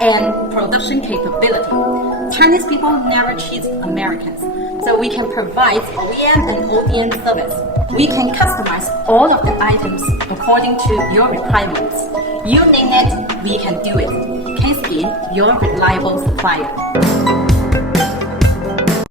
and production capability. Chinese people never cheat Americans, so we can provide OEM and ODM service. We can customize all of the items according to your requirements. You name it, we can do it. KSKIN, your reliable supplier.